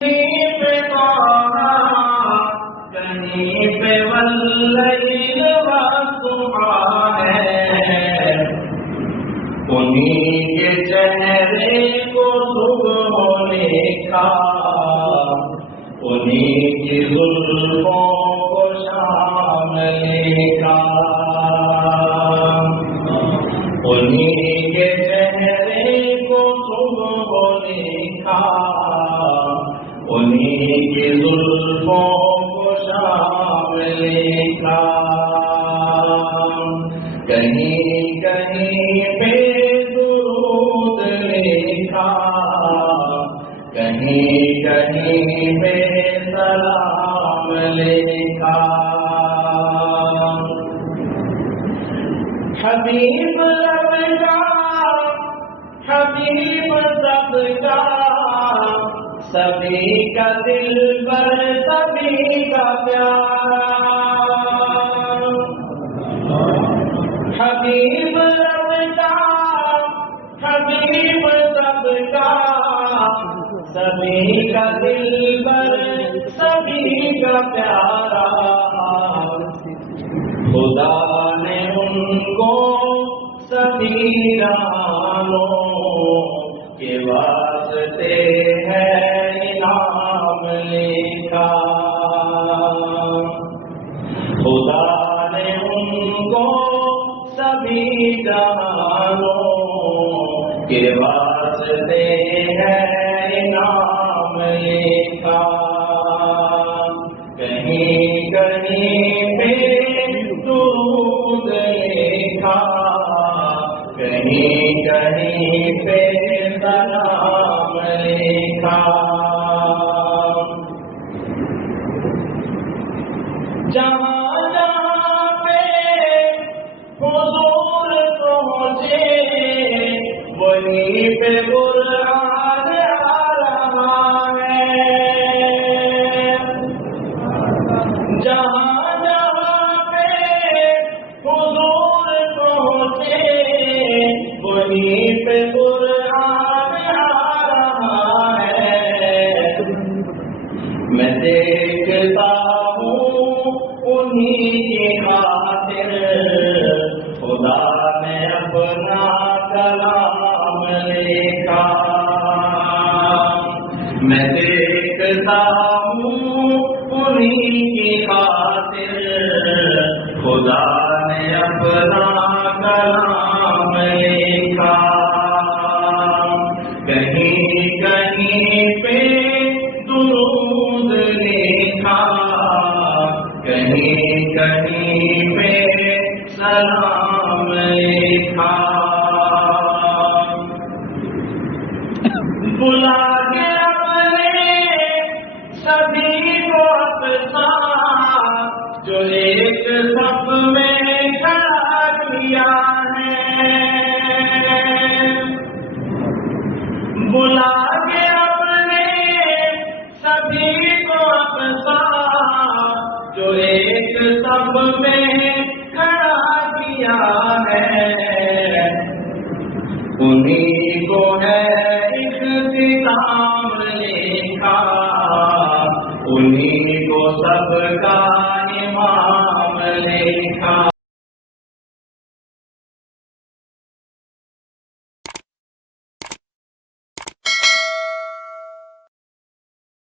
کہیں پہ طاہا، کہیں پہ واللیل والضحیٰ ہے، انہی کے چہرے کو صبح لکھا، انہی کی زلفوں کو شام لکھا، انہی کے چہرے کو صبح لکھا، انہی کی زلفوں کو شام لکھا، کہیں کہیں پہ درود لکھا، کہیں کہیں پہ سلام لکھا، حبیب رب کا حبیب سب کا، سبھی کا دل پر سبھی کا پیارا، حبیب رب کا حبیب سب کا، سبھی کا دل پر سبھی کا پیارا، خدا نے ان کو سبھی رحموں کے واسطے ہے انعام لکھا، خدا نے ان کو سبھی جہانوں کے واسطے ہے انعام لکھا، کہیں کہیں پہ درود لکھا، کہیں کہیں پہ سلام لکھا، جہاں جہاں پہ حضور پہنچے وہیں پہ قرآن آ رہا ہے، جہاں جہاں پہ حضور پہنچے وہیں پہ قرآن آ رہا ہے، میں دیکھتا ہوں انہی کی خاطر خدا نے اپنا کلام لکھا، میں دیکھتا ہوں انہی کی خاطر خدا نے اپنا کلام لکھا، کہیں کہیں پہ درود لکھا، کہیں کہیں پہ سلام لکھا، بلا کے اپنے سبھی کو اپنا جو ایک صف میں کھڑا کیا ہے، بلا کے اپنے سبھی کو اپنا جو ایک صف میں کھڑا کیا ہے، انہی